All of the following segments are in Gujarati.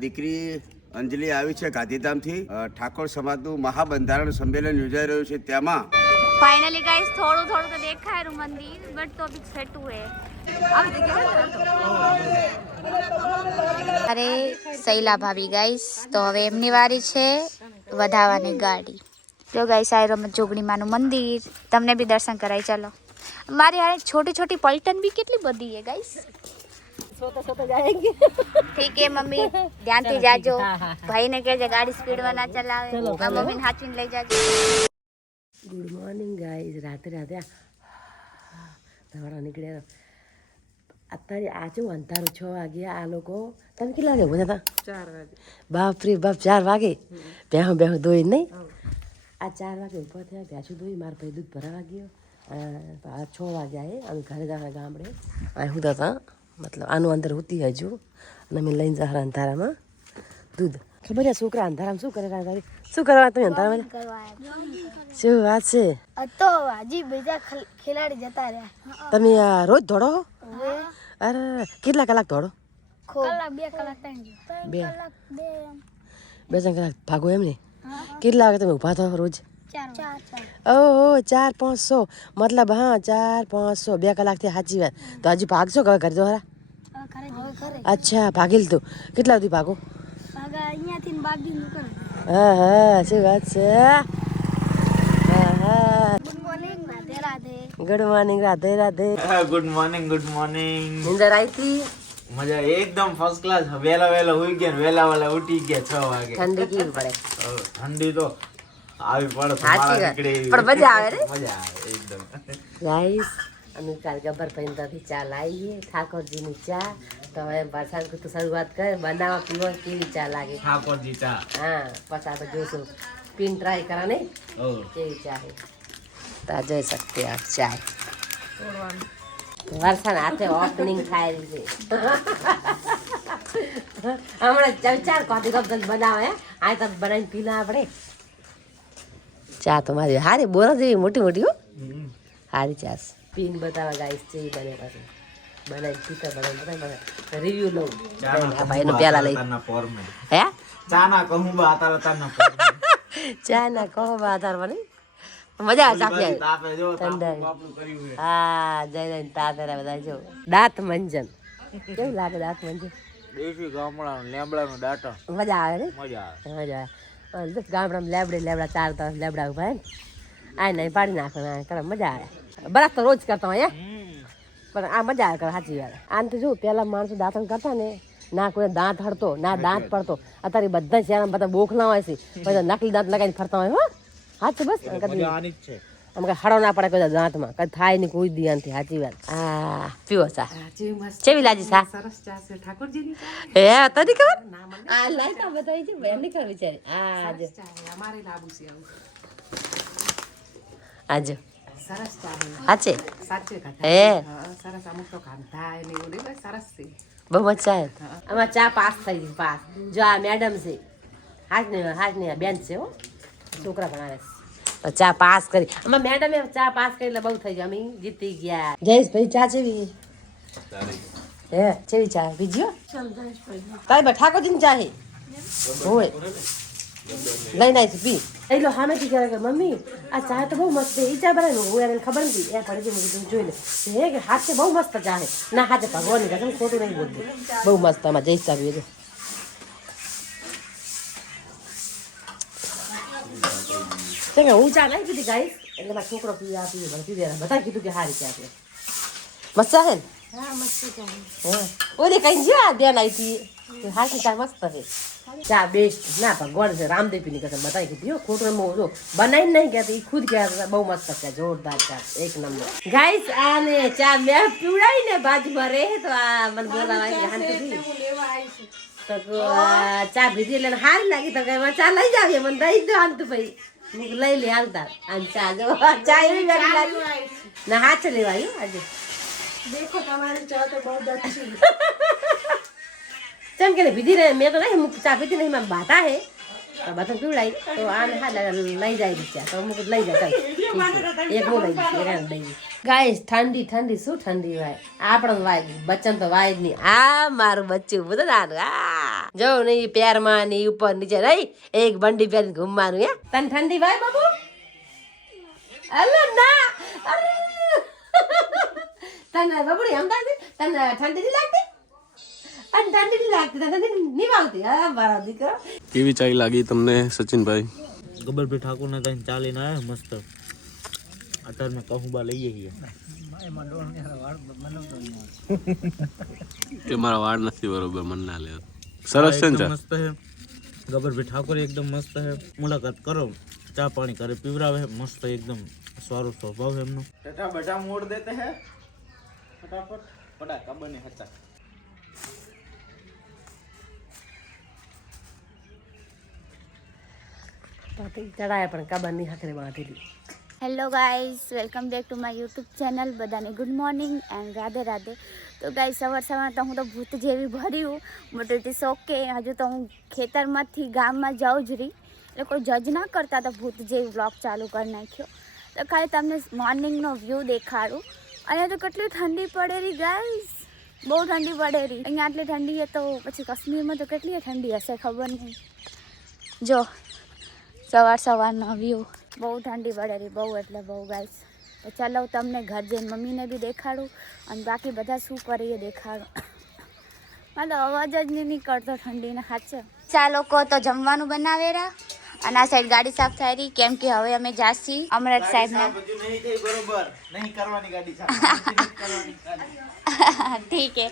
દીકરી અંજલિ આવી છે ગાંધીધામથી ઠાકોર સમાજનું મહાબંધારણ સંમેલન યોજાઈ રહ્યું છે તેમાં फाइनली गाइस थोड़ा थोड़ा तो देखा है मंदिर बट तो अभी सेटू है अरे सैला भाभी गाइस तो હવે એમની વારી છે વધાવાની ગાડી જો ગાइस આ રમત જોગણી માનું મંદિર તમને બી દર્શન કરાય ચાલો મારી આ छोटी छोटी पलटन भी કેટલી બધી है गाइस सोता जाएंगे ठीक है मम्मी ध्यान से जाजो भाई ने कहे गाड़ी स्पीड में ना चलावे मम्मी ने हाथ में ले जाजो गुड मॉर्निंग गाइस राते राते તમારા નીકળ્યા અત્યારે આજે અંધારું 6 વાગ્યા આ લોકો તમે કેટલા વાગે ઉભા હતા 4 વાગે બાપ રે બાપ 4 વાગે બેહો દોઈ નહીં આ 4 વાગે ઉભા થયા ભેંસું દોઈ મારા ભાઈ દૂધ ભરાવા ગયો 6 વાગ્યા હે અમે ઘરે જવા ગામડે આ હું હતા મતલબ આનું અંદર હોતી હજુ અને અમે લઈને જવા અંધારામાં દૂધ ખબર છે છોકરા અંધારામાં શું કરે શું કરવા તમે અંધારામાં શું વાત છે તો હજી બીજા ખેલાડી જતા રહ્યા તમે રોજ દોડો અરે કેટલા કલાક દોડો કલાક 2 કલાક 3 કલાક ભાગો એમ ને કેટલા વાગે તમે ઊભા થાવ રોજ 4 ઓહો 4-500 મતલબ હા 4-500 2 કલાકથી સાચી વાત તો હજી ભાગશો કે ઘરે તો ખરા અચ્છા ભાગેલ તો કેટલા સુધી ભાગો હા હા શું વાત છે good morning Radhe Radhe good morning निंदर आई थी मजा एकदम फर्स्ट क्लास वेला वेला हुई गया वेला वाला उठी गया 6 वागे ठंडी की पड़े ठंडी तो આવી પડે સાચી વાત પણ મજા આવે રે મજા આવે એકદમ ગાઈસ અમે કાલ ગબ્બર પૈંતાથી ચા લાવીએ ઠાકોરજીની ચા તો હવે વરસાદ તો શરૂઆત કરે બનાવવા પીવા કેવી ચા લાગે ઠાકોરજી ચા હા પછી આપણે જોશું પીન ટ્રાય કરા નહીં કેવી ચા है तो જોઈ सकते आप चाय વરસાદ હાથે ઓપનિંગ થાય છે હમણાં ચાર કોફી કપ બનાવે આ તો બનાવીને પીના આપણે ચા તો મારી હારી બોરા જેવી મોટી મોટી હો હારી ચા પીન બતાવા ગાઈસ છે બને પછી બનાવી પીતા બનાવી રિવ્યુ લઉં ભાઈનો પ્યાલા લઈ હે ચા ના કહું બા તારા ચા ના કહો બા તાર બને મજા આવે તાપે જો ઠંડા બાપુ કર્યું હે હા જય તાપે બધા જો દાંત મંજન કેવું લાગે દાંત મંજન દેશી ગામડાનો લેબડાનો ડાટા મજા આવે ને મજા આવે ગામડામાં લેબડા 4 તરફ લેબડા ઉભા હે આ નહીં પાડી નાખવાના કરે મજા આવે બરાબર તો રોજ કરતા હોય પણ આ મજા આવે કરે સાચી વાત આમ તો જો પેલા માણસો દાંતણ કરતા ને ના કોઈ દાંત હડતો ના દાંત પડતો અત્યારે બધા શહેરમાં બધા બોખલા હોય છે બધા નકલી દાંત લગાવીને ફરતા હોય હો સાચું બસ આમ કઈ હડો ના પડે કોઈ દાંતમાં કઈ થાય નહીં કોઈ દિયાનથી સાચી વાત હા પીવો ચા કેવી લાજી ચા સરસ ચા છે ઠાકોરજીની હે તને ખબર આ લાઈ તા બતાવી છે બેન ની ખબર વિચારી આ આજે અમારે લાબુ છે આજે સરસ ચા સાચે સાચે હે સરસ અમુક તો ખાંધા ને એવું નહીં સરસ છે બહુ મજા આવે આમાં ચા પાસ થઈ ગઈ પાસ જો આ મેડમ છે હાજ ને બેન છે હો છોકરા ભણાવે છે ચા પાસ કરી આમાં મેડમે ચા પાસ કરી એટલે બહુ થઈ ગયું અમે જીતી ગયા જયેશભાઈ ચા ચેવી હે ચેવી ચા બીજી કાંઈ બા ઠાકોરજીની ચા હે હોય લઈને આવી પી એટલે સામેથી કહે કે મમ્મી આ ચા તો બહુ મસ્ત છે એ ચા બનાવી હું એને ખબર નથી એ પડી ગઈ તું જોઈ લે હે કે હાથે બહુ મસ્ત ચા હે ના હાથે ભગવાનની કસમ ખોટું નહીં બોલતું બહુ મસ્ત આમાં જઈશ ચા પીએ છે હું ચા નહીં પીધી ગાઈસ એટલે મારો છોકરો પી આપી પીધે બધા કીધું કે સારી ચા છે મસ્ત હે ને હા મસ્ત ચા હા ઓલી કઈ જ્યાં બેન આવી હતી હાથી ચા મસ્ત છે ચા બેસ્ટ ના ભગવાન છે રામદેવની કસમ બતાવી કીધી ખોટું એમ જો બનાવીને નહીં કહેતી એ ખુદ કહેતા બહુ મસ્ત છે જોરદાર ચા એક નંબર ગાઈસ આને ચા મેં પીવડાવી ને બાજુમાં રહે તો આ મને બોલાવા હાંતી તો ચા પીધી એટલે હારી લાગી તો કઈ ચા લઈ જાવ મને દઈ દો હાંતું ભાઈ લઈ લે હાલતા અને ચા જો ચા એવી લાગી ના હાથ લેવાયું આજે દેખો તમારી ચા તો બહુ अच्छी ચમ કે પીધી ને મેં તો નહીં ચા પીધી નહીં મારા બાટા હે બધાને પીવડાવી તો આને હા લઈ જાય બિચાર તો અમુક લઈ જાય ચાલ એક હું લઈ જઈશ એક લઈ ગાઈસ ઠંડી ઠંડી શું ઠંડી વાય આપણો વાય બચ્ચન તો વાય જ નહીં આ મારું બચ્ચું બધું નાનું આ જો નહીં પેરમાં ની ઉપર નીચે રહી એક બંડી પહેરીને ઘૂમવાનું હે તને ઠંડી વાય બાબુ અલ્લા ના અરે તને બબડી અમદાવાદ તને ઠંડી નહીં લાગતી અને ઠંડી નહીં લાગતી તને નહીં વાગતી હા મારા દીકરા કેવી ચાય લાગી તમને સચિનભાઈ? ગબ્બરભાઈ ઠાકોરને ત્યાં ચાલીને આવ્યા મસ્ત અત્યારે મેં કહુંબા લઈએ છીએ કે મારા વાળ નથી બરોબર, મન ના લે. સરસ છે ને ચા? મસ્ત છે ગબ્બરભાઈ ઠાકોર એકદમ મસ્ત છે. મુલાકાત કરો, ચા પાણી કરે પીવરાવે મસ્ત એકદમ સારો સ્વભાવ है એમનો. टटा बटा मोड़ देते हैं फटाफट पटाखा बने हचा. ચડાયા પણ કબર નહીં હાથે બાંધેલી. Hello guys, welcome back to my YouTube channel. બધાને good morning and Radhe Radhe. તો ગાઈઝ સવારમાં તો હું તો ભૂત જેવી ભર્યું, બટ ઇટ ઇઝ ઓકે. હજુ તો હું ખેતરમાંથી ગામમાં જાઉં જ રહી, એટલે કોઈ જજ ના કરતા તો ભૂત જેવી બ્લોગ ચાલુ કરી નાખ્યો. તો ખાલી તમને મોર્નિંગનો વ્યૂ દેખાડું. અને તો કેટલી ઠંડી પડે રહી ગાઈઝ, બહુ ઠંડી પડે રહી. અહીંયા આટલી ઠંડી છે તો પછી કાશ્મીરમાં તો કેટલી ઠંડી હશે ખબર નહીં. જો સવારનો વ્યૂ, બહુ ઠંડી પડે રહી, બહુ એટલે બહુ ગાઈસ. તો ચાલો તમને ઘર જઈને મમ્મીને બી દેખાડું અને બાકી બધા શું કરે એ દેખાડું. મારો અવાજ જ નહીં નીકળતો ઠંડીને સાચે. ચાલો કો તો જમવાનું બનાવેરા અને આ સાઈડ ગાડી સાફ થઈ રહી, કેમ કે હવે અમે જાસી અમરત સાહેબના. બરોબર નહીં કરવાની ગાડી સાફ ઠીક છે.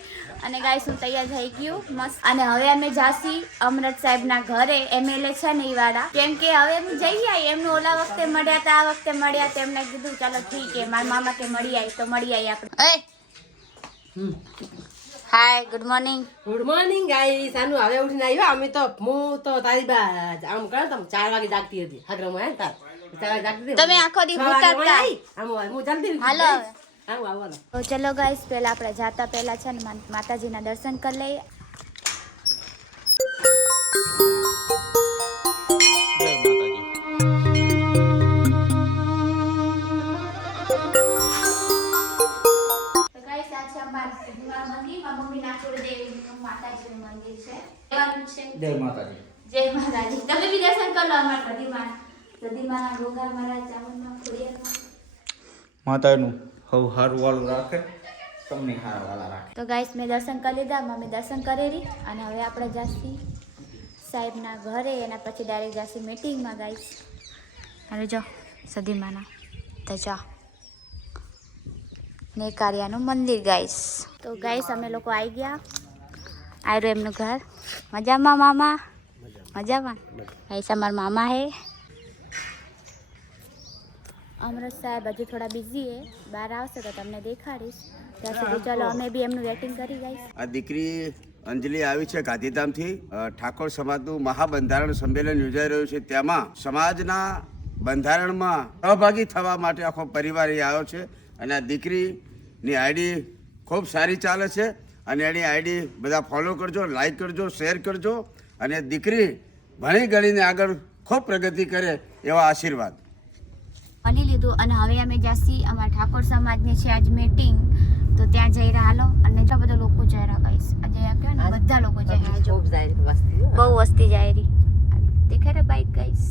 અને ગાઈસ હું તૈયાર થઈ ગયું મસ્ત. અને હવે અમે જાસી અમરત સાહેબના ઘરે, MLA છે ને ઈ વાળા, કેમ કે હવે અમે જઈ આવી. એમનું ઓલા વખતે મળ્યા હતા, આ વખતે મળ્યા હતા. એમને કીધું ચાલો ઠીક છે, મારા મામા કે મળી આવી તો મળી આવી આપણે. Hi, good morning. Good morning guys. આનું હવે ઉઠીને આવ્યો. અમે તો હું તો તારી બા આમ કરો તો 4 વાગે જાગતી હતી. હાગરમાં હે તાર 4 વાગે જાગતી હતી. તમે આખો દી ભૂતા હતા. હું જલ્દી હાલો આવો. તો ચલો ગાઈસ, પહેલા આપણે જાતા પહેલા છે ને માતાજીના દર્શન કરી લઈએ. જય માતાજી. જય માતાજી. તમે બી દર્શન કરી લો અમારા પ્રતિમાના ગોગા મહારાજ ચામુંડમાં ખોડિયારમાં. માતાનું હવ હારું વાળું રાખે, તમને હારા વાળા રાખે. તો ગાઈસ મેં દર્શન કરી લીધા, મમ્મી દર્શન કરેલી. અને હવે આપણે જાસી સાહેબના ઘરે, એના પછી ડાયરેક્ટ જાસી મીટિંગમાં ગાઈસ. હવે જો સદીમાના ધજા ને કારિયાનું મંદિર ગાઈસ. તો ગાઈસ અમે લોકો આવી ગયા. આવ્યું એમનું ઘર. મજામાં મામા? મજામાં ગાઈસ. અમારા મામા હે અમરત સાહેબ, હજુ થોડા બિઝી હે, બહાર આવશે તો તમને દેખાડીશ. ત્યાં સુધી ચાલો અમે બી એમનું વેટિંગ કરી ગાઈસ. આ દીકરી અંજલિ આવી છે ગાંધીધામથી. ઠાકોર સમાજનું મહાબંધારણ સંમેલન યોજાઈ રહ્યું છે, તેમાં સમાજના બંધારણમાં સહભાગી થવા માટે આખો પરિવાર અહીં આવ્યો છે. અને આ દીકરીની આઈડી ખૂબ સારી ચાલે છે અને એની આઈડી બધા ફોલો કરજો, લાઈક કરજો, શેર કરજો. અને દીકરી ભણી ગણીને આગળ ખૂબ પ્રગતિ કરે એવા આશીર્વાદ. બની લીધું અને હવે અમે જાસી અમારા ઠાકોર સમાજની છે આજ મીટિંગ, તો ત્યાં જઈ રહ્યા. હાલો. અને એટલા બધા લોકો જઈ રહ્યા ગાઈસ. આજે કહે ને બધા લોકો જઈ રહ્યા. જો બહુ વસ્તી જાય રહી. દેખાય રે બાઈક ગાઈસ,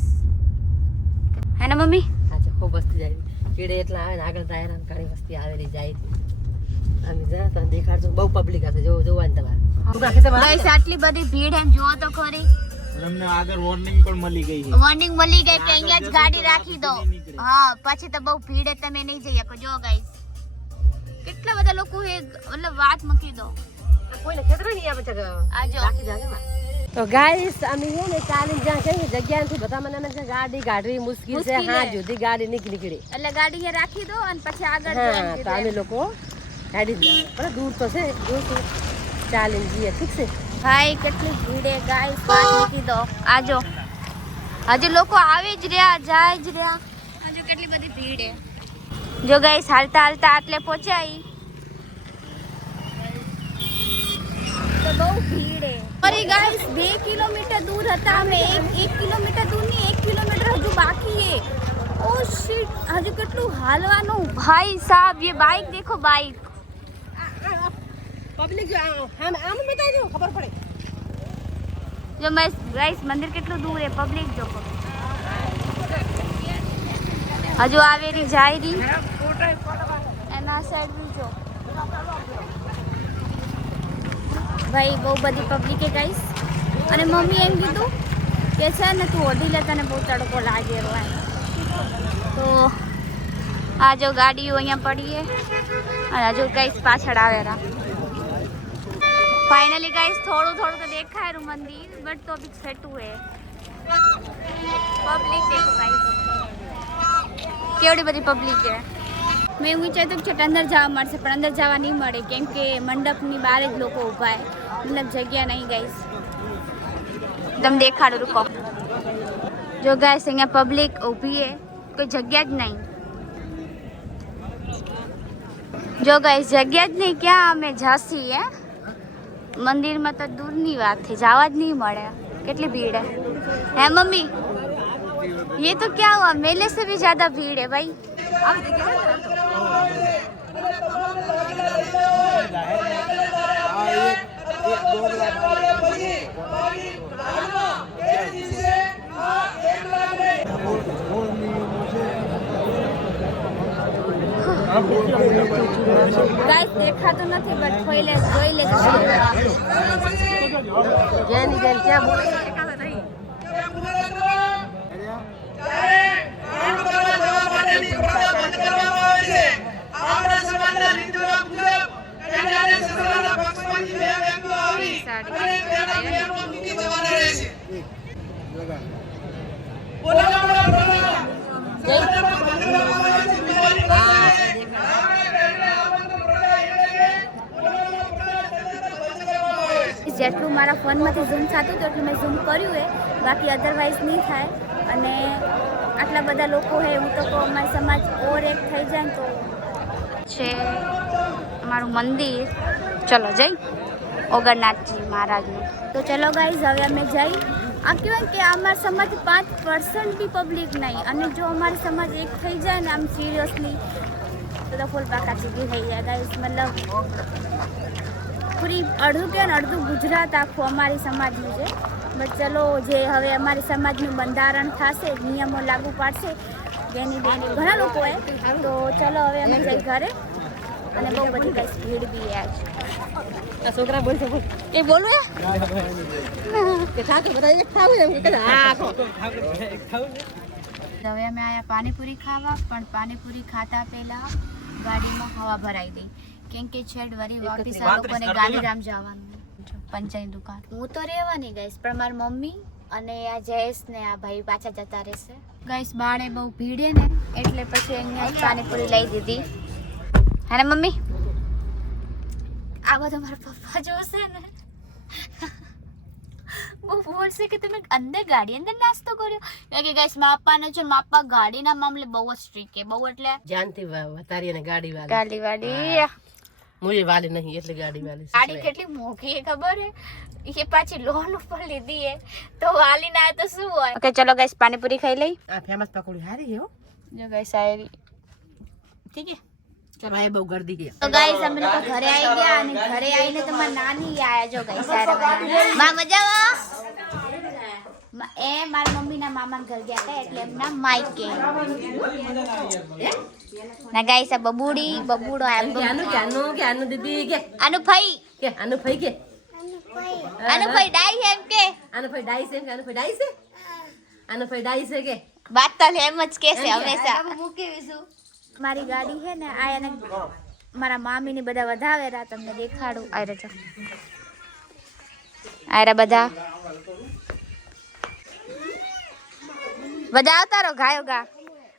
હે ને મમ્મી? આજે ખૂબ વસ્તી જાય. કીડે એટલા આવે ને આગળ ટાયર ઘણી વસ્તી આવેલી જાય. અમે જરા તો દેખાડજો, બહુ પબ્લિક હશે. જો જોવાની તમારે ગાઈસ આટલી બધી ભીડ એમ જુઓ તો ખરી. અમને આગળ વોર્નિંગ પણ મળી ગઈ છે. વોર્નિંગ મળી ગઈ કે અહીંયા જ ગાડી રાખી દો. હા, પછી તો બહુ ભીડ હે, તમે નહીં જઈ શકો. જો ગાઈસ કેટલા બધા લોકો હે, મતલબ વાત મૂકી દો. કોઈને ખેતર નહીં આવે છે આજો રાખી જાગે માં. તો ગાઈસ અમે છે ને ચાલી જ્યાં છે જગ્યા નથી, બધા મને ગાડી ગાડી મુશ્કેલ છે. હા જુદી ગાડી નીકળી એટલે ગાડી અહીંયા રાખી દો અને પછી આગળ હા તો અમે લોકો ગાડી પણ દૂર તો છે, જોશું ચાલીને જઈએ. ઠીક છે ભાઈ, કેટલી ભીડ હે ગાઈસ, વાત મૂકી દો. આજો હજુ લોકો આવે જ રહ્યા, જાય જ રહ્યા. હજુ કેટલી બધી ભીડ હે. જો ગાઈસ હાલતા હાલતા આટલે પહોંચાઈ તો બહુ ભીડ હે. અરે ગાઈસ 2 કિલોમીટર दूर હતા અમે 1 કિલોમીટર દૂર ની 1 કિલોમીટર હજુ બાકી है ओ शिट હજુ કેટલું હાલવાનું ભાઈ સાहब ये बाइक देखो बाइक પબ્લિક જો આમ બતાજો ખબર પડે જો मैं गाइस મંદિર કેટલું દૂર है પબ્લિક જો હજુ આવેરી જાય રી એના સાઈડ બી જો ભાઈ બહુ બધી પબ્લિક है गाइस અને મમ્મી એમ કીધું કે છે ને તું ઓઢી લે તને બહુ તડકો લાગેલો એમ તો આ જો ગાડીઓ અહીંયા પડી है અને હજુ ગાइस પાછળ આવેરા फाइनली गाइस थोड़ा थोड़ा तो देखा है मंदिर बट तो अभी छेटू है पब्लिक देखो गाइस केवड़ी बड़ी पब्लिक है मैं એવું વિચારતો કે અંદર જવા મળશે પણ અંદર જવા નહીં મળે કેમ કે મંડપની બહાર જ લોકો ઊભા છે મતલબ જગ્યા નહીં ગાઈસ તમે દેખાડો રૂકો જો ગાઈસ અહીંયા પબ્લિક ઊભી है કોઈ જગ્યા જ નહીં જો ગાઈસ જગ્યા જ નહીં ક્યાં અમે જાસી હે मंदिर में तो दूर नहीं बात थी जावा ज नहीं मरे कितनी भीड़ है मम्मी ये तो क्या हुआ मेले से भी ज्यादा भीड़ है भाई गाइस देखा तो नहीं बट कोई ले जोई ले જેની બેન ક્યાં બોલે જેટલું મારા ફોનમાંથી ઝૂમ થતું હતું એટલું મેં ઝૂમ કર્યું है બાકી અધરવાઇઝ નહીં થાય અને આટલા બધા લોકો છે હું તો કહું અમારા સમાજ ઓર એક થઈ જાય ને તો છે અમારું મંદિર ચલો જઈ ઓગણનાથજી મહારાજનું તો ચલો ગાઈઝ હવે અમે જઈ આ કહેવાય કે અમારા સમાજ 5% બી પબ્લિક નહીં અને જો અમારી સમાજ એક થઈ જાય ને આમ સિરિયસલી તો ફૂલ પાકા સીધી થઈ જાય ગાઈઝ મતલબ પૂરી અડધું કે અડધું ગુજરાત આખું અમારી સમાજનું છે બટ ચલો જે હવે અમારી સમાજનું બંધારણ થશે નિયમો લાગુ પાડશે જેની બેની ઘણા લોકો હોય તો ચલો હવે અમે જઈ ઘરે અને બહુ બધી કઈ ભીડ બી આજ છોકરા બોલશે બોલ એ બોલું કે ઠાકર બધા એક ખાવું એમ કે હા હવે અમે આયા પાણીપુરી ખાવા પણ પાણીપુરી ખાતા પહેલા ગાડીમાં હવા ભરાઈ ગઈ કેમ કે છેડ વરી વાપસ આ લોકોને ગાંધીધામ જવાનું પંચાયત દુકાન હું તો રહેવાની ગાઈસ પણ મારી મમ્મી અને આ જયેશ ને આ ભાઈ પાછા જતા રહેશે ગાઈસ બાળે બહુ ભીડે ને એટલે પછી અહીંયા પાણીપુરી લઈ દીધી હે મમ્મી આ બધો મારા પપ્પા જોશે ને वो बोलसे कि तुमने अंदर गाड़ी अंदर नाश्तो કર્યો કે ગાઈસ માપા ને છે માપા ગાડીના મામલે બહુ જ સ્ટ્રિક્ટ છે બહુ એટલે જાનતી વતારી અને ગાડી વાળી મુએ વાલી નહીં એટલે ગાડી વાલી ગાડી કેટલી મોંઘી છે ખબર હે ये પાછી લોન ઉપર લીધી है તો વાલી ના તો શું હોય ઓકે ચલો ગાઈસ પાણીપુરી ખાઈ લઈ આ ફેમસ પકોડી હારી હે હો જો ગાઈસ આયરી ઠીક है ચલો એ બહુ ગર્દી ગયા તો ગાઈસ અમે લોકો ઘરે આવી ગયા અને ઘરે આવીને તો મારી નાની આયા જો ગાઈસ માં મજામાં એ મારા મમ્મીના મામાના ઘર ગયા હતા એટલે એમના માઈકે ના ગાઈસ આ બબુડો આનું દીદી કે આનું ફઈ આનું ફઈ કે આનું ફઈ ડાઈ એમ કે આનું ફઈ ડાઈ છે આનું ફઈ ડાઈ છે આનું ફઈ ડાઈ છે કે વાત તો એમ જ કે છે હંમેશા મારી ગાડી છે ને આ એને મારા મામીની બધા વધાવેરા તમને દેખાડું આયરા જો આયરા બધા આવતા રહો ગાયો ગા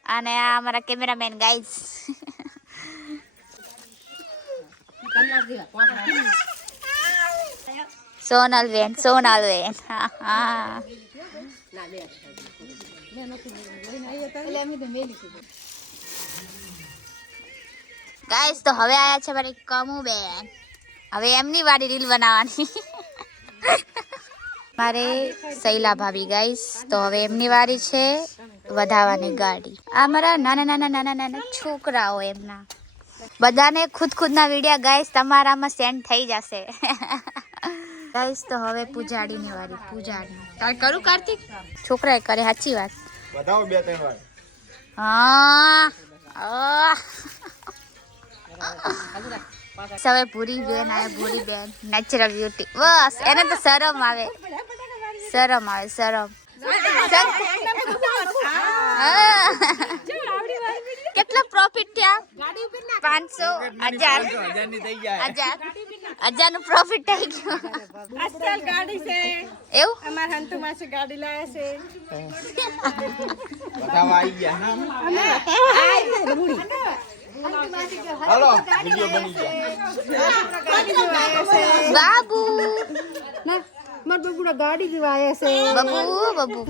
અને આ અમારા કેમેરામેન ગાઈઝ સોનલ બેન હા હા ગાઈસ તો હવે આયા છે મારી કમુ બેન હવે એમની વાળી રીલ બનાવવાની મારે શૈલા ભાભી ગાઈસ તો હવે એમની વારી છે વધાવાની ગાડી. આ મારા નાના છોકરાઓ એમના બધાને ખુદના વિડિયા ગાઈસ તમારામાં સેન્ડ થઈ જશે. ગાઈસ તો હવે પૂજાડીની વારી. પૂજાડી તાર કરું કાર્તિક? છોકરાએ કરે સાચી વાત. बताओ बे 3 વાર. હા સવે પૂરી બેન આવે. પૂરી બેન નેચરલ બ્યુટી. બસ એને તો શરમ આવે. કેટલા પ્રોફિટ થયા? 500 1000 નું પ્રોફિટ થઈ ગયું. આજકાલ ગાડી છે એવું અમાર હંતુ માસે ગાડી લાયા છે બતાવા આવી ગયા ના. હાલો વિડિયો બની ગયા. બાબુ ના માર બબુડા ગાડી દિવાયા છે બબુ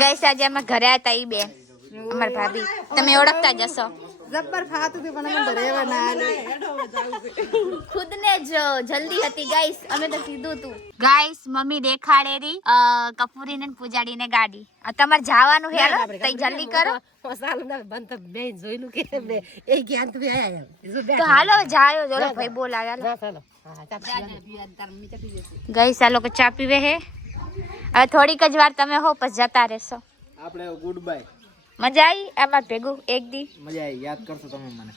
ગાઈસ આજે અમે ઘરે હતા ઈ બેન અમાર ભાભી તમે ઓળખતા જશો. જબ્બર ફાતું થી પણ અમે રહેવા ના આલે ખુદને જ જલ્દી હતી ગાઈસ. અમે તો કીધું તું ગાઈસ. મમ્મી દેખાડે રી કપૂરીને ને પૂજાડીને ગાડી. તમારે જવાનું હે હાલો તઈ જલ્દી કરો સાલું ના બંધ બે જોઈલું કે બે એ જ્ઞાન તો આયા તો હાલો જાયો જોલો ભાઈ બોલાવે હાલો. ચાલો ગાઈસ આ લોકો ચા પીવે હે. હવે થોડીક જ વાર તમે હો પછી જતા રહેશો. આપણે ગુડ બાય. મજા આવી આમાં ભેગું એક દી? મજા આવી. યાદ કરશો તમે મને?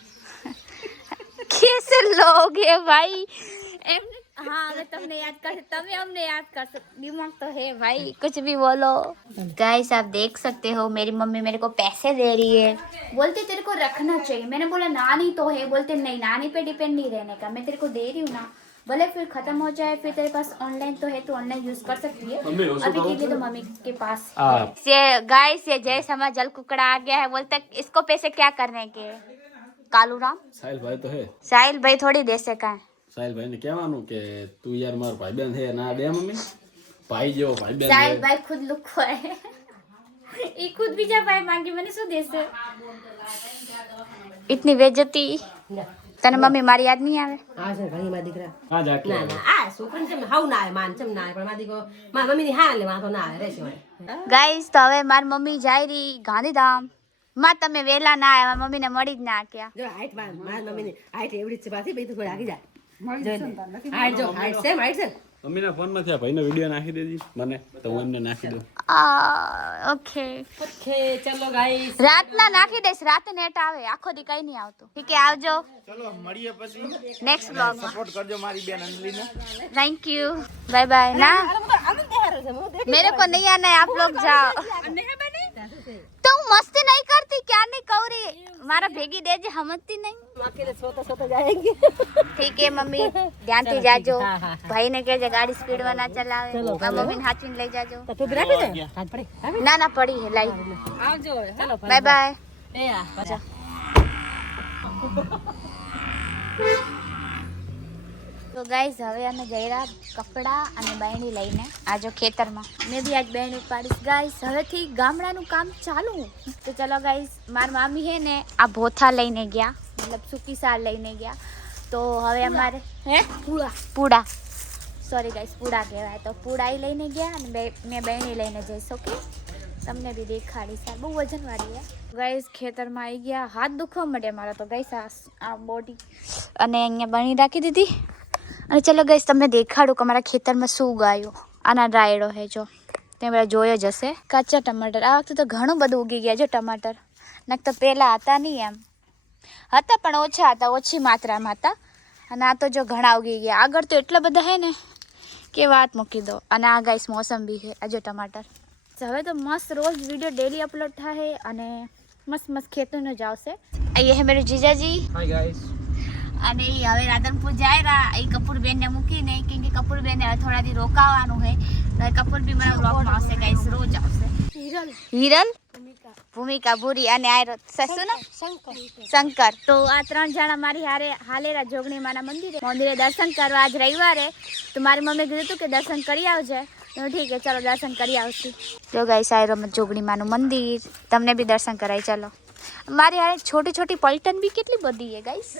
कैसे लोग है भाई एम हाँ मैं तुमने याद कर तभी हमने याद कर सकते दिमाग तो है भाई कुछ भी बोलो. गाइस आप देख सकते हो मेरी मम्मी मेरे को पैसे दे रही है. बोलते तेरे को रखना चाहिए. मैंने बोला नानी तो है. बोलते नहीं नानी पे डिपेंड नहीं रहने का. मैं तेरे को दे रही हूँ ना. भले फिर खत्म हो जाए फिर तेरे पास ऑनलाइन तो है तो ऑनलाइन यूज कर सकती है. अभी के लिए तो मम्मी के पास ये गाइस ये जय समा जल कुकड़ा आ गया है. बोलते इसको पैसे क्या करने के कालू राम સાહિલ ભાઈ તો હે. साहिल भाई थोड़ी दे से का સાહિલ ભાઈ ને કહેવાનું કે તું યાર મારો ભાઈબંધ હે ના દે મમ્મી. ભાઈ જેવો ભાઈબંધ साहिल હે. भाई खुद लुक है ये खुद भी जा पाए मांगी मैंने शू दे से इतनी बेइज्जती. तने मम्मी मारी याद नहीं आवे? આ છે ઘણી માં દીકરા હા જાકે ના ના આ છોકરીને ચમ હાવ ના આવે માન ચમ ના આવે પણ મારી દીકરો મારી મમ્મી ની હા લે માં તો ના આવે રહેશે હોય. गाइस तो હવે મારી મમ્મી જાય રહી ગાંધીધામ. માં તમે વેલા ના આવ્યા મમ્મી ને મળી જ ના આક્યા. જો હાઈટ મારી મમ્મી ની હાઈટ એવડી જ છે પાછી બે તો થોડી આગી જાય હાઈટ જો હાઈટ સેમ હાઈટ છે. મમ્મીના ફોનમાં થી આ ભાઈનો વિડિયો નાખી દેજી મને તો હું એમને નાખી દઉં. ઓકે ઓકે ચલો ગાઈસ રાતના નાખી દઈશ. રાતે નેટ આવે આખો દી કઈ નહીં આવતું. ઠીક है આવજો. ચલો મળીએ પછી. નેક્સ્ટ બ્લોગ માં સપોર્ટ કરજો મારી બેન અંજલિને. थैंक यू बाय बाय ना मेरे को नहीं आना है आप लोग जाओ. तो હું મસ્તી નહીં કરતી क्या नहीं कौरी मारा भेगी दे जे समझती नहीं. अकेले सोता जाएंगे ठीक है मम्मी ध्यान થી જાજો. ભાઈ ને કહેજે ગાડી સ્પીડ માં ના ચલાવે. મમ્મી ને હાચવીને લઈ જાજો. तो तू ब्रेक दे हाथ पड़े ના ના પડી હે લાઈ. आवजो चलो બાય બાય. ए आ તો ગાઈઝ હવે અમે ગયા કપડા અને બહેણી લઈને આજો ખેતરમાં. મેં બી આજ બહેણી પાડીશ ગાઈઝ. હવેથી ગામડાનું કામ ચાલુ. તો ચલો ગાઈઝ માર મામી હે ને આ ભોથા લઈને ગયા મતલબ સૂકી સાર લઈને ગયા. તો હવે અમારે હે પૂડા સોરી ગાઈઝ પૂડા કહેવાય. તો પૂડાઈ લઈને ગયા અને મેં બહેણી લઈને જઈશ. ઓકે તમને બી દેખાડીશ. આ બહુ વજનવાળી છે ગાઈઝ. ખેતરમાં આવી ગયા. હાથ દુખવા માંડે મારા તો ગાઈઝ. આ બોડી અને અહીંયા બહેણી રાખી દીધી. અને ચલો ગાઈસ તમને દેખાડું કે અમારા ખેતરમાં શું ઉગાયું. આના રાયડો હે જો તમે બધા જોયો જ હશે. કાચા ટમાટર આ વખતે તો ઘણું બધું ઉગી ગયા જો ટમાટર. નક તો પહેલાં હતા નહીં એમ હતા પણ ઓછા હતા ઓછી માત્રામાં હતા. અને આ તો જો ઘણા ઉગી ગયા. આગળ તો એટલા બધા હે ને કે વાત મૂકી દો. અને આ ગાઈસ મોસંબી છે આ જો ટમાટર. હવે તો મસ્ત રોજ વિડીયો ડેલી અપલોડ થાય અને મસ્ત મસ્ત ખેતરનો જ આવશે. અહીંયા હે મેરે જીજાજી. Hi guys. અને હવે રાધનપુર જાય રહ્યા એ કપૂરબેનને મૂકીને કેમ કે કપૂરબેનને હવે થોડા દી રોકાવાનું છે. તો કપૂર બી મારા વ્લોગમાં આવશે ગાઈસ. રોજ આવશે. હિરલ ભૂમિકા ભૂરી અને આ સસુ ને શંકર. તો આ 3 જણા મારી હાલેરા જોગણી માના મંદિરે દર્શન કરવા આજ રવિવારે. તો મારી મમ્મી કીધું હતું કે દર્શન કરી આવજે. તો ઠીક છે ચલો દર્શન કરી આવશું. જો ગાઈસ આ રમત જોગણી માનું મંદિર. તમને બી દર્શન કરાવી ચાલો. મારી હારે છોટી છોટી પલટન બી કેટલી બધી છે ગાઈસ.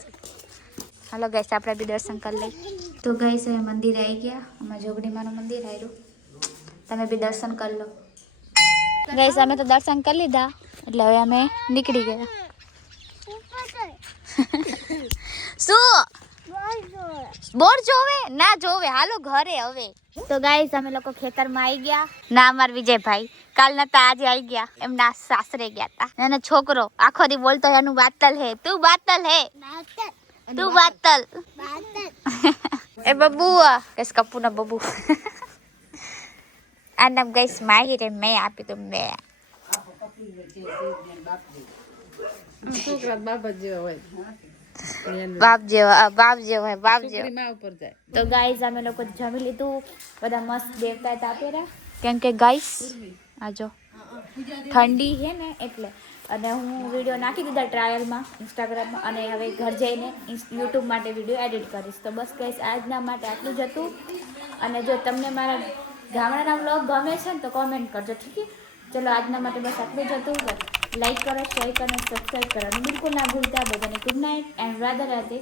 હાલો ગાઈસ આપણે બી દર્શન કરી લઈએ. તો ગાઈસ હવે મંદિર આવી ગયા. આમાં જોગણી માનું મંદિર આવ્યું. તમે બી દર્શન કરી લો ગાઈસ અમે તો દર્શન કરી લીધા એટલે હવે અમે નીકળી ગયા શું બોર જોવે ના જોવે હાલો ઘરે હવે તો ગાઈસ અમે લોકો ખેતરમાં આવી ગયા ના અમાર વિજયભાઈ કાલ નતા આજે આવી ગયા એમના સાસરે ગયા હતા એનો છોકરો આખો દી બોલતો એનું બાતલ હે તું બાતલ એ બબુ કસ કપુ ના બબુ આ નામ ગાઈસ માહી રે મેં આપી તો મેં છોકરા બાબા જેવા હોય બાપ જેવો માં ઉપર જાય તો ગાઈસ અમે લોકો જમી લીધું બધા મસ્ત દેવતા તાપેરા કેમ કે ગાઈસ આજો ઠંડી છે ને એટલે અને હું વિડીયો નાખી દીધા ટ્રાયલમાં ઇન્સ્ટાગ્રામમાં અને હવે ઘર જઈને યુટ્યુબ માટે વિડીયો એડિટ કરીશ તો બસ ગાઈસ આજના માટે આટલું જ હતું અને જો તમને મારા ગામડાના વ્લોગ ગમે છે ને તો કોમેન્ટ કરજો ઠીક છે ચલો આજના માટે બસ આટલું જ હતું લાઈક કરો શેર કરો સબસ્ક્રાઈબ કરો અને બિલકુલ ના ભૂલતા બધાને good night and Radhe Radhe